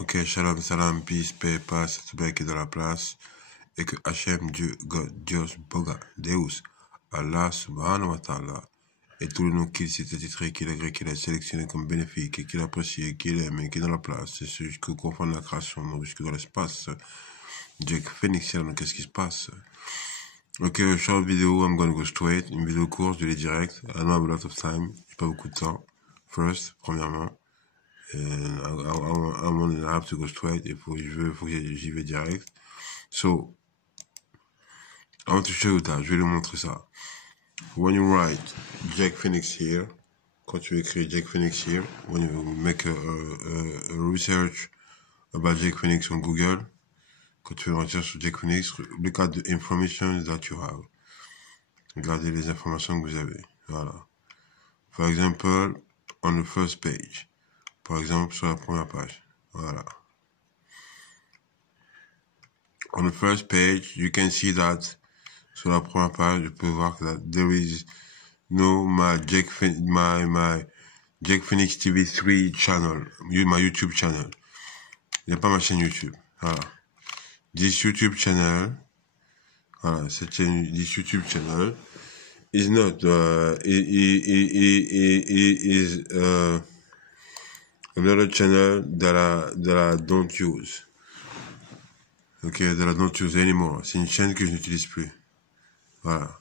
Ok, shalom, salam, peace, paix, passe, tout bien qui est dans la place, et que Hachem, Dieu, God, Dios, Boga, Deus, Allah, subhanahu wa ta'ala, et tous les noms qu'il s'est titré, qu'il a gré, qu'il a sélectionné comme bénéfique, et qu'il a apprécié, qu'il aime, et qui est dans la place, c'est celui qui confond la création, non, jusque dans l'espace. Jack Phoenix, donc qu'est-ce qui se passe? Ok, short vidéo, I'm gonna go straight, une vidéo courte, je l'ai direct, I don't have a lot of time, j'ai pas beaucoup de temps. First, premièrement. And I'm gonna have to go straight. Il faut que j'y vais direct. So, I want to show you that. Je vais lui montrer ça. When you write Jack Phoenix here, quand tu écris Jack Phoenix here, when you make a research about Jack Phoenix on Google, quand tu fais une recherche sur Jack Phoenix, look at the information that you have. Regardez les informations que vous avez. Voilà. For example, on the first page. Par exemple, sur la première page. Voilà. On the first page, you can see that, sur la première page, you peux voir that there is no my Jack Phoenix TV3 channel, my YouTube channel. Il n'y a pas ma chaîne YouTube. Voilà. This YouTube channel, voilà, cette chaîne, this YouTube channel is not, is another channel that I don't use. Ok, that I don't use anymore. C'est une chaîne que je n'utilise plus. Voilà.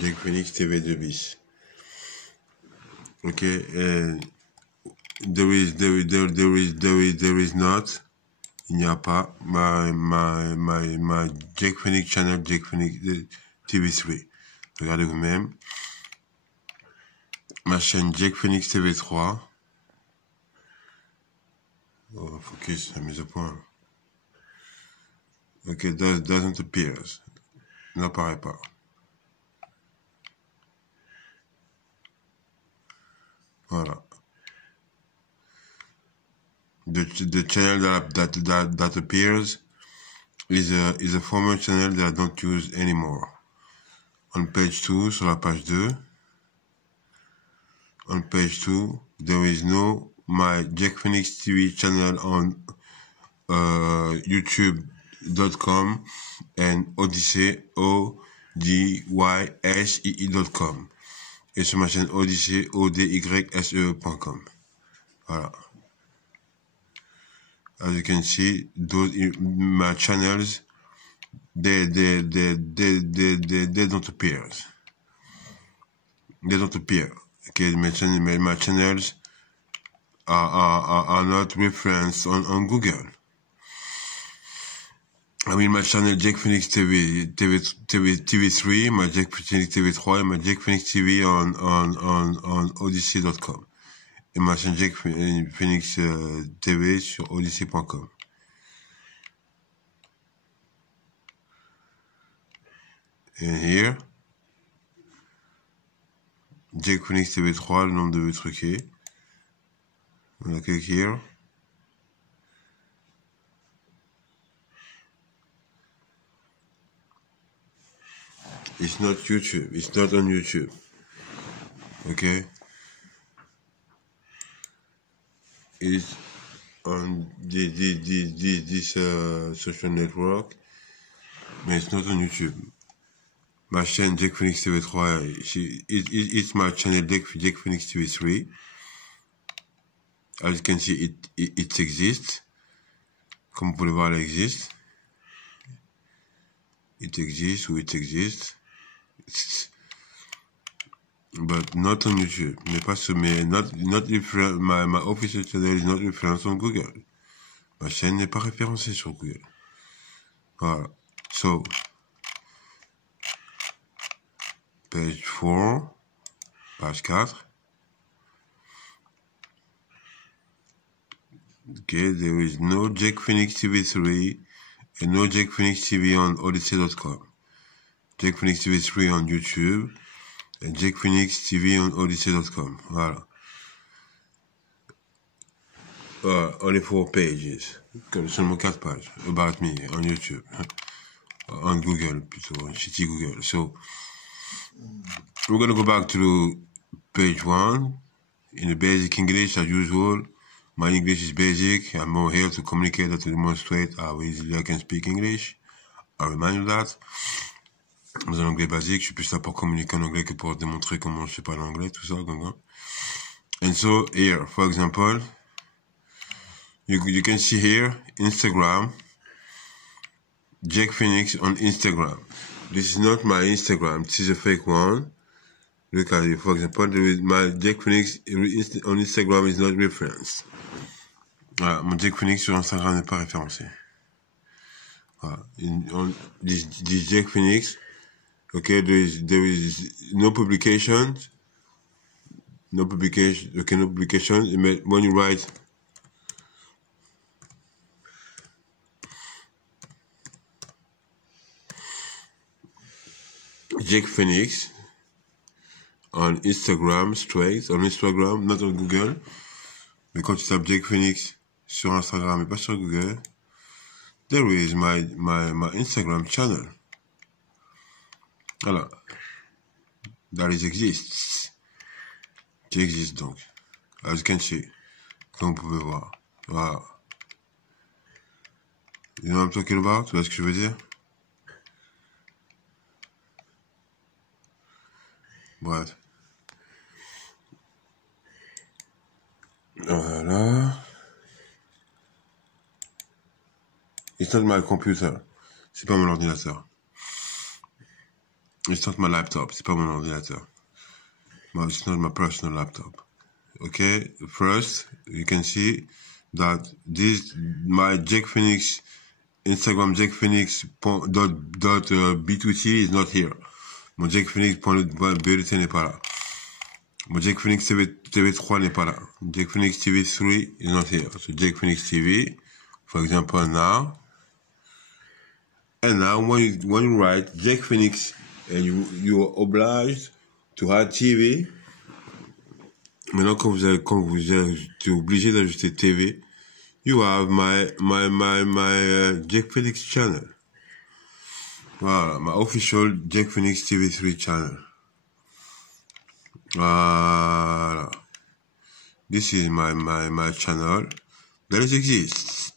Jack Phoenix TV 2 bis. Ok, and there is not. Il n'y a pas my Jack Phoenix channel, Jack Phoenix TV3. Regardez vous-même. Ma chaîne Jack Phoenix TV3. Oh, focus, la mise au point. Ok, doesn't appear. N'apparaît pas. Voilà. The channel that appears is a former channel that I don't use anymore. On page 2, sur la page 2. On page 2, there is no my Jack Phoenix TV channel on YouTube.com and Odyssey, ODYSEE.com. Et sur ma chaîne Odyssey, ODYSE.com. Voilà. As you can see, those my channels, they don't appear. They don't appear. Okay, my channels are not referenced on Google. I mean, my channel Jack Phoenix TV3, my Jack Phoenix TV3, and my Jack Phoenix TV on Odyssey.com. Et ma chaîne Jack Phoenix TV sur Odyssey.com. And here, Jack Phoenix TV3, le nombre de vues truquées. On a click here. It's not YouTube. It's not on YouTube. Okay? It's on this social network, but it's not on YouTube. My chaîne Jack Phoenix TV3, it's my channel Jack Phoenix TV3. As you can see, it exists. Comme vous pouvez voir, elle existe. It exists. But not on YouTube. Mais pas sur not my official channel is not referenced on Google. Ma chaîne n'est pas référencée sur Google. Voilà. So, page 4, page 4. Okay, there is no Jack Phoenix TV3 and no Jack Phoenix TV on Odyssey.com. Jack Phoenix TV3 on YouTube. And Jack Phoenix TV on Odyssey.com. Voilà. Only 4 pages. Seulement 4 pages. About me on YouTube. On Google, plutôt. On shitty Google. So, we're going to go back to page 1. in the basic English as usual. My English is basic. I'm more here to communicate and to demonstrate how easily I can speak English. I remind you that. Dans un anglais basique, je suis plus là pour communiquer en anglais que pour démontrer comment je sais pas l'anglais, tout ça, donc. And so here, for example, you can see here Instagram, Jack Phoenix on Instagram. This is not my Instagram. This is a fake one. Look at it. For example, my Jack Phoenix on Instagram is not referenced. Voilà, mon Jack Phoenix sur Instagram n'est pas référencé. Voilà. This Jack Phoenix. Okay, there is no publication. No publication. Okay, no publication. When you write Jack Phoenix on Instagram, straight, on Instagram, not on Google. Mais quand tu tapes Jack Phoenix sur Instagram et pas sur Google, there is my Instagram channel. Voilà. That exists. Qui existe donc. As you can see. Comme vous pouvez voir. Voilà. You know what I'm talking about? Tu vois ce que je veux dire? Bref. Voilà. It's not my computer. C'est pas mon ordinateur. It's not my laptop. C'est pas mon ordinateur. It's not my personal laptop. Okay. First, you can see that my Jack Phoenix Instagram Jack Phoenix .b2t is not here. Mon Jack Phoenix.bt n'est pas là. Mon Jack Phoenix TV3 n'est pas là. Jack Phoenix TV3 is not here. So Jack Phoenix TV, for example, now. And now when you write Jack Phoenix and you are obliged to add TV. Maintenant quand vous êtes obligé d'ajouter TV, you have my Jack Phoenix channel. Voilà, my official Jack Phoenix TV3 channel. Voilà. This is my channel. That exists.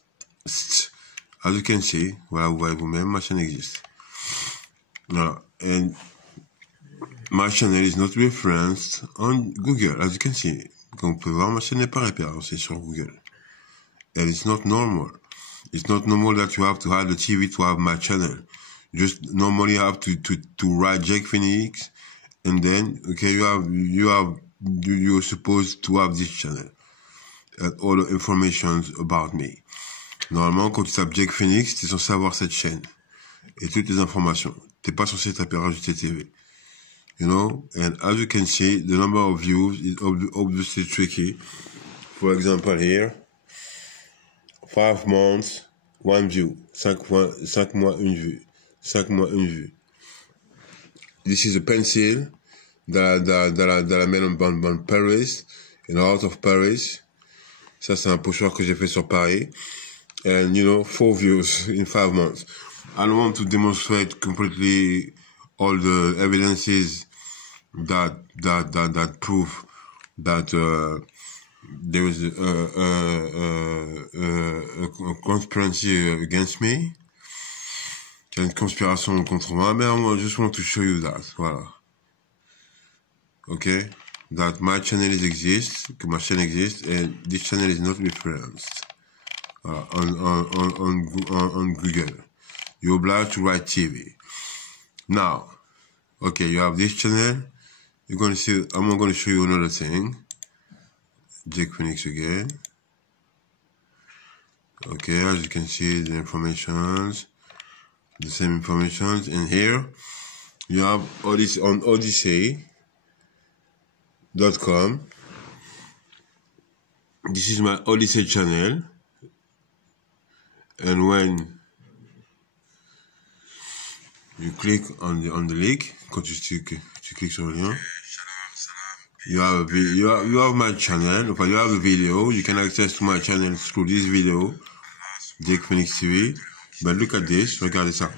As you can see, voilà, vous voyez vous-même, ma chaîne existe. Voilà. And my channel is not referenced on Google, as you can see. Comme vous pouvez voir, ma chaîne n'est pas référencée sur Google. And it's not normal. It's not normal that you have to have the TV to have my channel. Just normally have to write Jack Phoenix, and then you're supposed to have this channel and all the informations about me. Normalement, quand tu tapes Jack Phoenix, tu es censé avoir cette chaîne et toutes les informations. T'es pas censé taper rajouter TV. You know, and as you can see, the number of views is obviously tricky. For example, here, 5 months, 1 view. 5 mois, 1 vue. 5 mois, 1 vue. This is a pencil that I made on Paris, in the heart of Paris. Ça, c'est un pochoir que j'ai fait sur Paris. And, 4 views in 5 months. I don't want to demonstrate completely all the evidences that prove that there is a conspiracy against me. Il y a une conspiration contre moi, mais I just want to show you that. Voilà. Okay? That my channel exists, que ma chaîne existe, and this channel is not referenced on Google. You're obliged to write TV. Now, okay, you have this channel. You're going to see, I'm going to show you another thing. Jack Phoenix again. Okay, as you can see, the informations, the same informations. And here, you have Odyssey on Odyssey.com. This is my Odyssey channel. And when you click on the link, quand tu cliques sur le lien, you have my channel, you have a video. You can access to my channel through this video, Jack Phoenix TV. But look at this, regardez ça.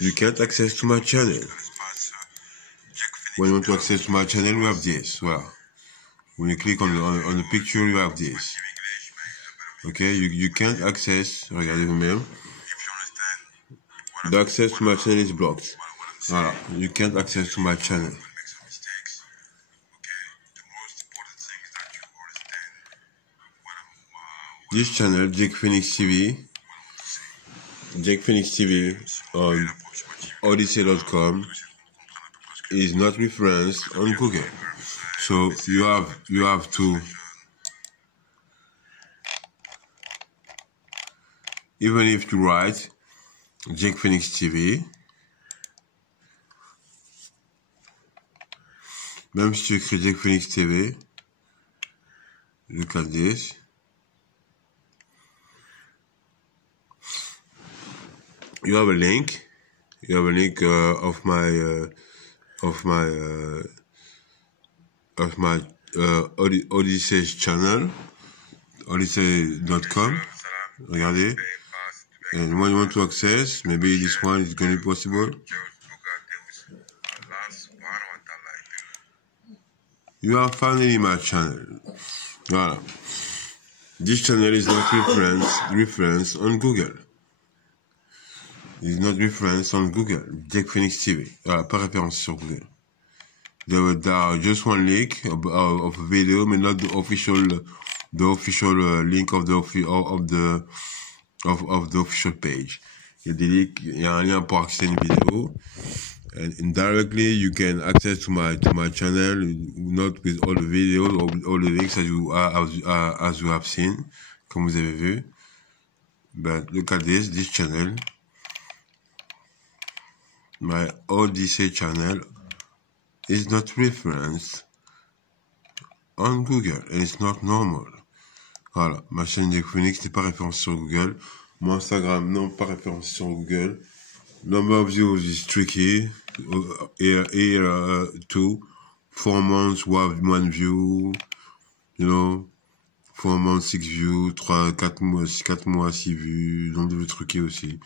You can't access to my channel. When you want to access to my channel, we have this. Voilà. When you click on the picture, you have this. Okay, you can't access, regardez vous-même. The access to my channel is blocked. Voilà, you can't access to my channel. This channel, Jake Phoenix TV on Odyssey.com is not referenced on Google. So you have to, even if you write Jake Phoenix TV, même si tu écris Jake Phoenix TV, look at this. You have a link. You have a link of my Odyssey channel, Odyssey.com. Regardez. And when you want to access, maybe this one is going to be possible. You have finally my channel. Voilà. This channel is not referenced on Google. It's not referenced on Google. Jake Phoenix TV. Voilà, pas référence sur Google. There are just one link of a video, but not the official link of the official page. Il y a un lien pour accéder à une vidéo. And indirectly, you can access to my channel, not with all the videos or all the links as you have seen, comme vous avez vu. But look at this channel. My Odyssey channel is not referenced on Google, and it's not normal. Voilà, ma chaîne Jake Phoenix n'est pas référencée sur Google. Mon Instagram, non, pas référencé sur Google. Number of views is tricky. Here, 4 months, 1 view. 4 months, 6 views. 4 mois, 6 vues. Nombre de vues truquées aussi.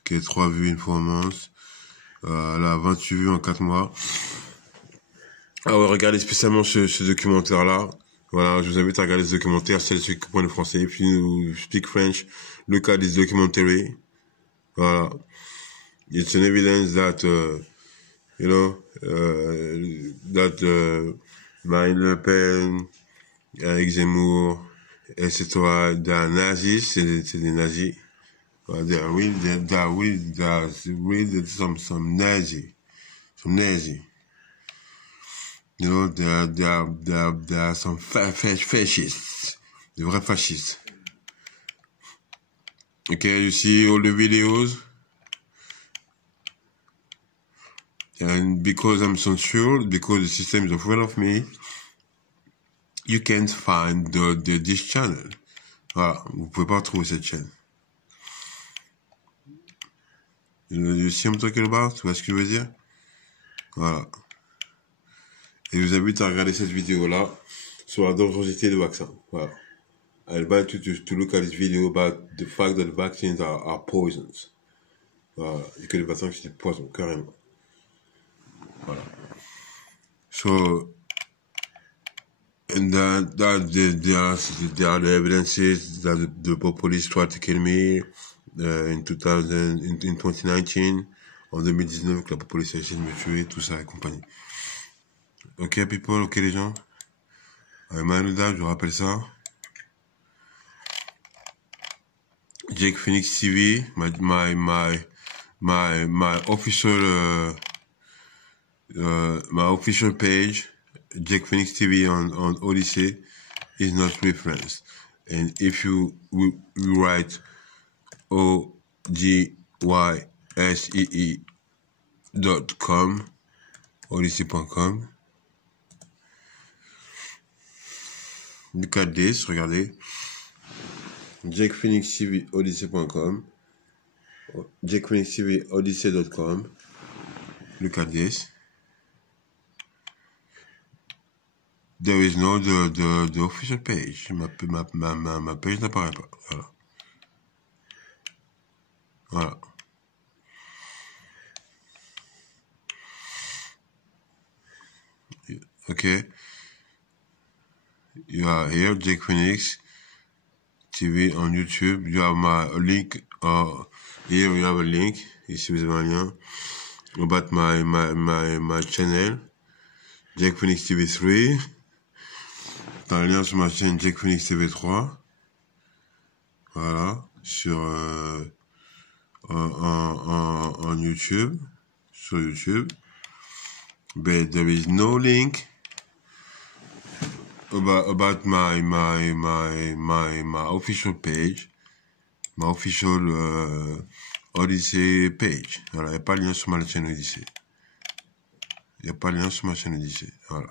Ok, 3 vues in 4 months. Là, 28 vues en 4 mois. Alors, regardez spécialement ce documentaire-là. Voilà, je vous invite à regarder ce documentaire, c'est ceux qui comprennent le français. If you speak French, look at this documentary. Voilà. It's an evidence that, Marine Le Pen, Eric Zemmour, etc., they are nazis, c'est des nazis. They are some nazi. There are some fascists, des vrais fascistes. Okay, you see all the videos, and because I'm censored, because the system is afraid of me, you can't find this channel. Voilà, vous pouvez pas trouver cette chaîne. You see what I'm talking about? Tu vois ce que je veux dire? Voilà. Et je vous invite à regarder cette vidéo-là sur la dangerosité du vaccin. Voilà. I invite you to look at this video about the fact that the vaccines are poisons. Voilà. Et que les vaccins sont des poisons, carrément. Voilà. So, and that there are the evidences that the police tried to kill me in 2019, en 2019, que la police a essayé de me tuer, tout ça et compagnie. Ok, people, ok les gens. Manuda, je vous rappelle ça. Jake Phoenix TV, my official my official page, Jake Phoenix TV on Odyssey, is not referenced. And if you write odyssee.com, odyssey.com, look at this, regardez. Jake Phoenix TV, odyssey.com, Jake Phoenix TV, odyssey.com, look at this. There is no the official page. Ma page n'apparaît pas. Voilà. Voilà. Ok. You are here, Jack Phoenix TV on YouTube. You have my link. Here you have a link. Ici vous avez un lien about my channel, Jack Phoenix TV 3. T'as un lien sur ma chaîne Jack Phoenix TV 3. Voilà, sur on YouTube, sur YouTube. But there is no link about my official page, my official Odyssey page. Voilà, il n'y a pas de lien sur ma chaîne Odyssey. Il n'y a pas de lien sur ma chaîne Odyssey. Voilà.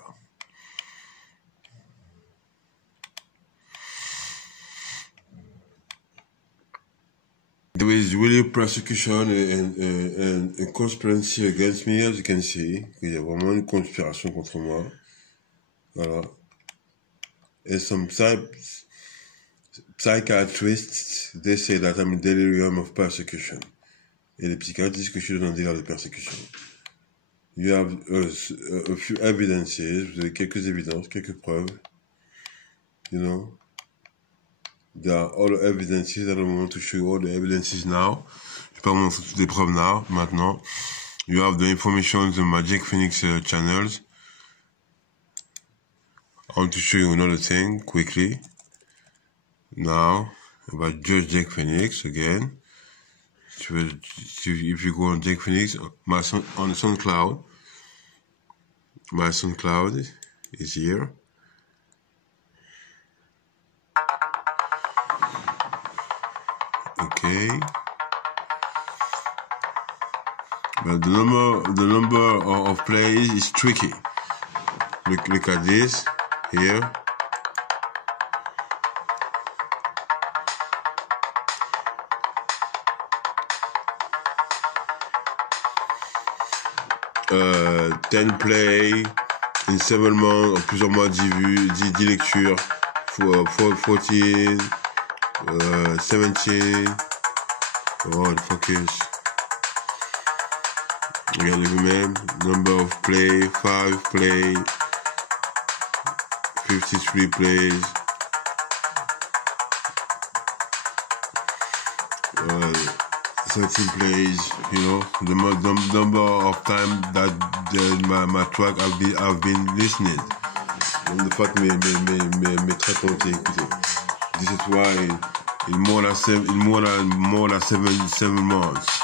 There is really persecution and conspiracy against me, as you can see. Il y a vraiment une conspiration contre moi. Voilà. And some psychiatrists, they say that I'm in delirium of persecution. Et les psychiatres disent que je suis dans un délire de persécution. You have a few evidences, vous avez quelques évidences, quelques preuves. You know. There are all the evidences. I don't want to show you all the evidences now. Je vais pas vous montrer toutes les preuves maintenant. You have the information on my Jack Phoenix channels. I want to show you another thing quickly. Now, about just Jack Phoenix again. If you go on Jack Phoenix, on SoundCloud, my SoundCloud is here. Okay. But the number of plays is tricky. Look at this here. Ten play in 7 months, en plusieurs mois, 10 vues, 10 lectures, 14, 17, oh, the focus. Regardez vous-même, number of play, 5 play, 53 plays, 13 plays, you know, the number of time that my track have been listening. Donc, de fois que mes tracks ont été écoutés. This is why in more than 7 months.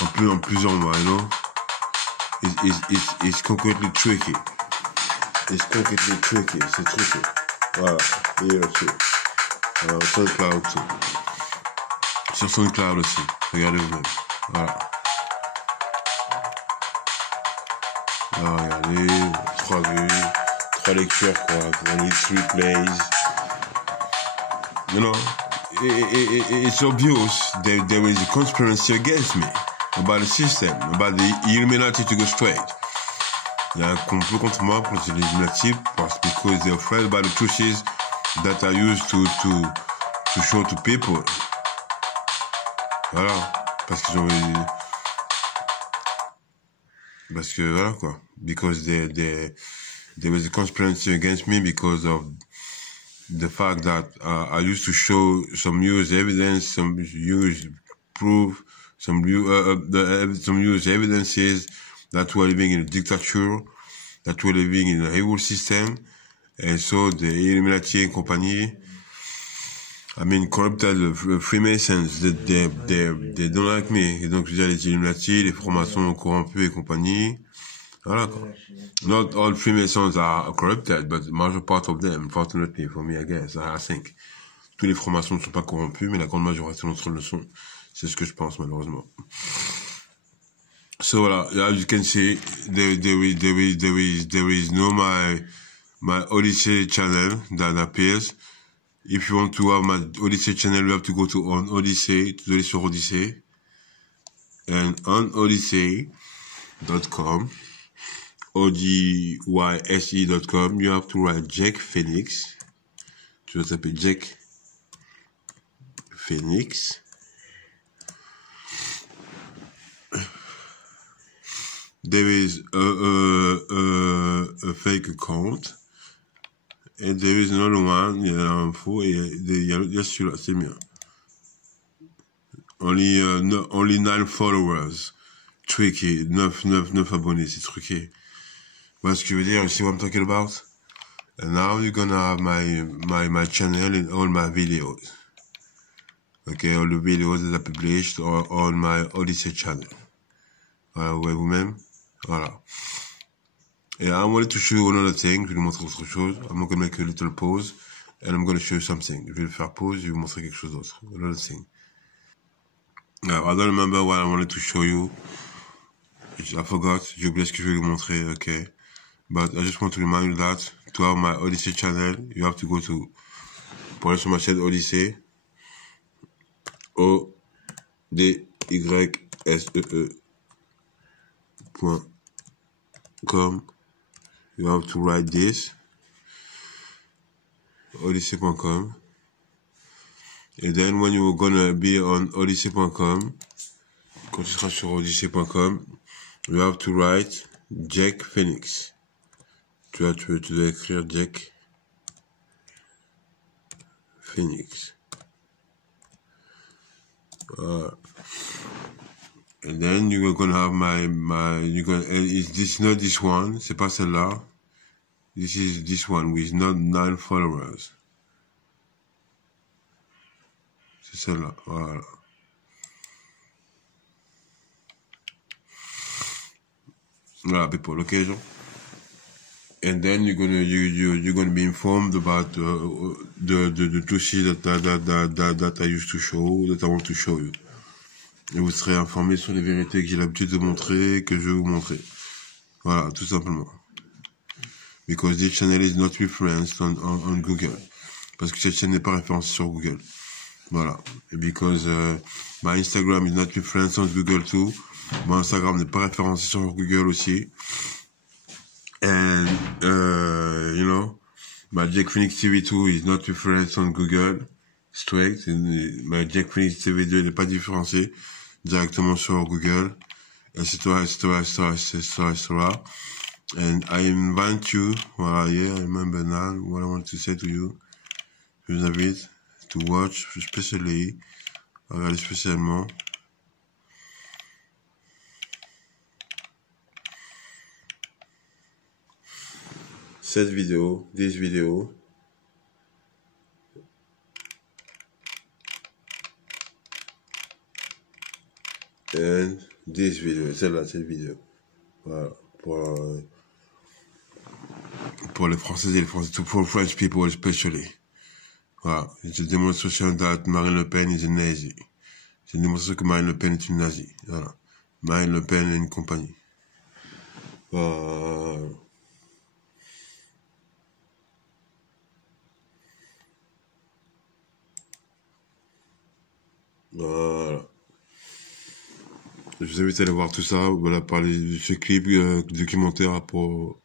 En plusieurs mois, you know. It's concretely tricky. It's concretely tricky. C'est tricky. Voilà. Here too. SoundCloud too. Sur SoundCloud aussi. Regardez vous-même. Voilà. Alors, regardez. 3 vues. 3 lectures, quoi. Only 3 plays. You know, it's obvious that there is a conspiracy against me. About the system. About the Illuminati to go straight. Il y a un complot contre moi, contre les Illuminati, because they're afraid about the truths that are used to show to people. Voilà. Parce que voilà quoi. Because there was a conspiracy against me because of the fact that I used to show some used evidence, some used proof, some used evidences that we're living in a dictature, that we're living in an evil system, and so the Illuminati and company, I mean, corrupted Freemasons, they don't like me. Et donc, je veux dire, les Illuminati, les francs-maçons corrompus et compagnie. Voilà, quoi. Not all Freemasons are corrupted, but the major part of them, fortunately for me, I guess, I think. Tous les francs-maçons ne sont pas corrompus, mais la grande majorité d'entre eux le sont. C'est ce que je pense, malheureusement. So, voilà, as you can see, there is no my Odyssey channel that appears. If you want to have my Odyssey channel, you have to go to on Odyssey, to aller sur Odyssey. And on Odyssey.com, ODYSE.com, you have to write Jack Phoenix. Tu vas taper Jack Phoenix. There is a fake account. And there is another one, il y a un faux, et il y a celui-là, c'est mieux. Only 9 followers. Tricky. 9 abonnés, c'est truqué. Voilà ce que je veux dire, you see what I'm talking about? And now you're gonna have my channel and all my videos. Okay, all the videos that I published are on my Odyssey channel. Voilà, vous voyez vous-même? Voilà. And I wanted to show you another thing, je vais vous montrer autre chose. I'm not gonna make a little pause, and I'm gonna show you something. Je vais le faire pause, je vais vous montrer quelque chose d'autre. Another thing. Now, I don't remember what I wanted to show you. I forgot, j'ai oublié ce que je vais vous montrer, okay. But I just want to remind you that to have my Odyssey channel, you have to go to, pour aller sur ma chaîne Odyssey, odyssee.com. You have to write this, odyssey.com. And then when you're gonna be on odyssey.com, quand tu seras sur odyssey.com, you have to write Jack Phoenix. Tu dois écrire Jack Phoenix. And then you're gonna have is this not this one? C'est pas celle-là. This is this one with not 9 followers. C'est celle-là, voilà. Voilà, people, okay, Jean? And then you're gonna be informed about the two shit that I used to show, that I want to show you. Et vous serez informé sur les vérités que j'ai l'habitude de montrer, que je vais vous montrer. Voilà, tout simplement. Because this channel is not referenced on Google. Parce que cette chaîne n'est pas référencée sur Google. Voilà. Because my Instagram is not referenced on Google too. Mon Instagram n'est pas référencé sur Google aussi. And, you know, my Jack Phoenix TV2 is not referenced on Google straight. My Jack Phoenix TV2 n'est pas différencié directement sur Google, etc., etc., etc., etc., etc. And I invite you, voilà, yeah, I remember now what I want to say to you. Je vous invite to watch, especially, regarder spécialement. Cette vidéo, this vidéo. And this video, celle-là, cette vidéo. Voilà, pour les Français et les Français, for French people especially. Voilà, c'est une démonstration that Marine Le Pen is a Nazi. C'est une démonstration que Marine Le Pen est une nazie. Voilà, Marine Le Pen est une compagnie. Voilà. Je vous invite à aller voir tout ça. Voilà, ce clip documentaire a pour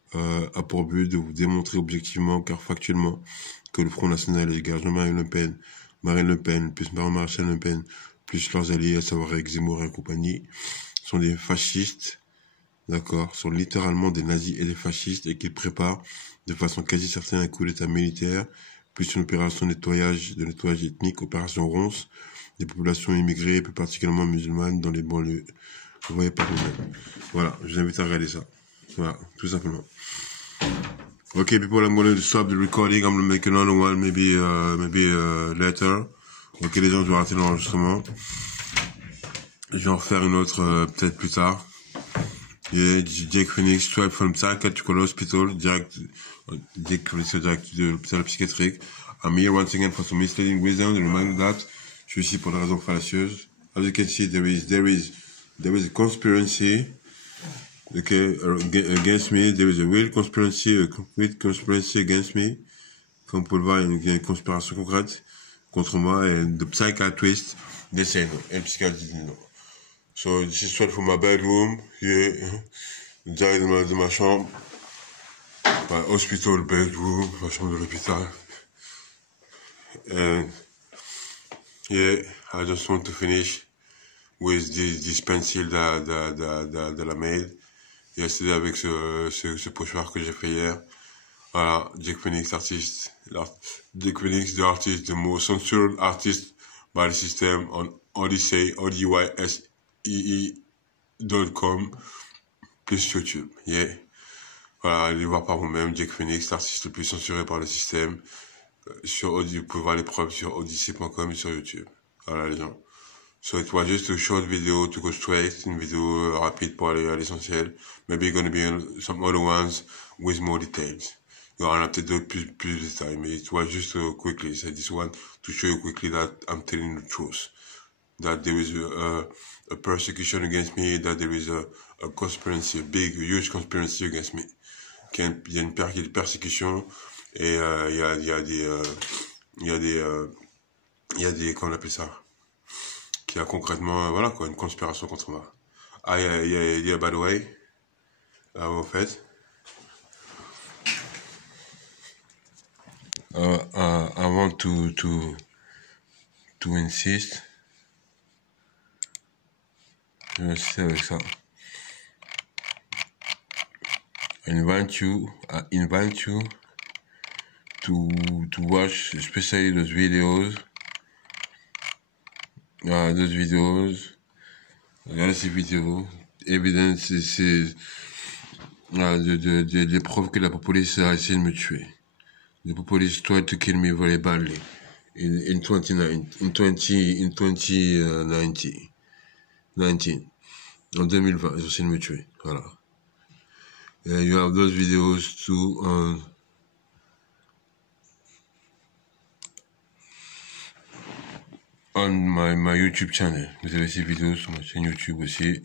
but de vous démontrer objectivement, car factuellement, que le Front National et les gages de Marine Le Pen, plus Marie-Marchal Le Pen, plus leurs alliés, à savoir avec Zemmour et compagnie, sont des fascistes, d'accord, sont littéralement des nazis et des fascistes, et qu'ils préparent de façon quasi certaine un coup d'état militaire, plus une opération de nettoyage ethnique, opération Ronce, des populations immigrées, plus particulièrement musulmanes, dans les banlieues. Vous voyez pas vous-même. Voilà, je vous invite à regarder ça. Voilà, tout simplement. Okay, people, I'm going to stop the recording. I'm going to make another one, maybe later. Ok, les gens, je vais arrêter l'enregistrement. Je vais en refaire une autre, peut-être plus tard. Yeah, Jack Phoenix, straight from Psychiatrical Hospital, Jack Phoenix, direct de l'hôpital psychiatrique. I'm here once again for some misleading wisdom, to remind you that je suis ici pour des raisons fallacieuses. As you can see, there is a conspiracy, okay, against me. There is a real conspiracy, against me. Comme vous pouvez le voir, il y a une conspiration concrète contre moi, et the psychiatrist, they say no. Et le psychiatre dit non. So, this is straight from my bedroom, here, direct de ma chambre, my hospital bedroom, ma chambre de l'hôpital. And, yeah, I just want to finish with this pencil de la maid. Yesterday avec ce pochoir que j'ai fait hier. Voilà, Jack Phoenix, artist. Jack Phoenix, the artist, the most censored artist by the system on Odyssey, odyssee.com, plus YouTube. Yeah. Voilà, allez voir par vous-même, Jack Phoenix, l'artiste le plus censuré par le système. Vous pouvez voir les preuves sur odyssey.com et sur YouTube. Voilà les gens. So it was just a short video to go straight, une vidéo rapide pour aller à l'essentiel. Maybe gonna be some other ones with more details. Il y aura peut-être d'autres plus de détails, mais it was just quickly. So this one to show you quickly that I'm telling the truth. That there is a persecution against me, that there is a conspiracy, a huge conspiracy against me. Il y a une persécution et il y a des, comment on appelle ça? Il y a concrètement, voilà quoi, une conspiration contre moi. Ah, il y a by the way, au fait, I want to insist, je vais insister avec ça. I invite you to watch especially those videos. Regardez ces vidéos, évidence, c'est des preuves que la police a essayé de me tuer. The police tried to kill me very badly in 2019. En 2020, ils ont essayé de me tuer. Voilà. And you have those videos too on my YouTube channel. Vous avez ces vidéos sur ma chaîne YouTube aussi.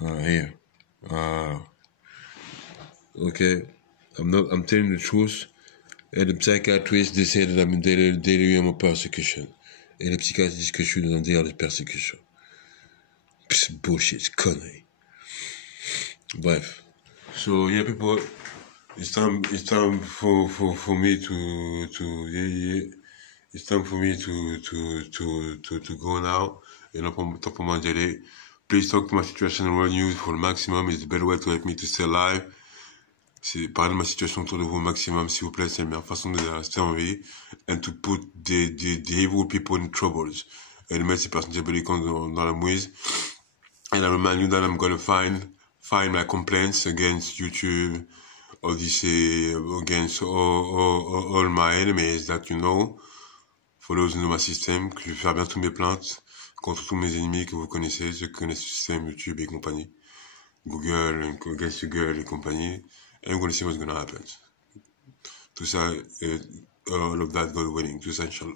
Here. Okay. I'm telling the truth. And the psychiatrists, they say that I'm in delirium of persecution. Et les psychiatres disent que je suis dans un délire de persécution. C'est bullshit, c'est connerie. Bref. So, yeah, people, it's time for me to it's time for me to go now. Et non, temps pour moi d'y aller. Please talk to my situation and news for the maximum. It's the better way to help me to stay alive. C'est parler de ma situation autour de vous au maximum, s'il vous plaît, c'est la meilleure façon de rester en vie. And to put the evil people in troubles. Et de mettre ces personnes diaboliques dans la mouise. And I remind you that I'm gonna find my complaints against YouTube, Odyssey, against all my enemies that you know. For those who know my system, que je vais faire bientôt mes plaintes contre tous mes ennemis que vous connaissez, ceux qui connaissent le système YouTube et compagnie. Google et compagnie. And we're going to see what's going to happen. Tout ça, all of that God winning. Tout ça, Inch'Allah.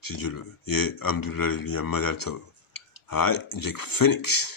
Si Dieu le veut. Et Alhamdulillah, Madal Tov. Hi, Jack Phoenix.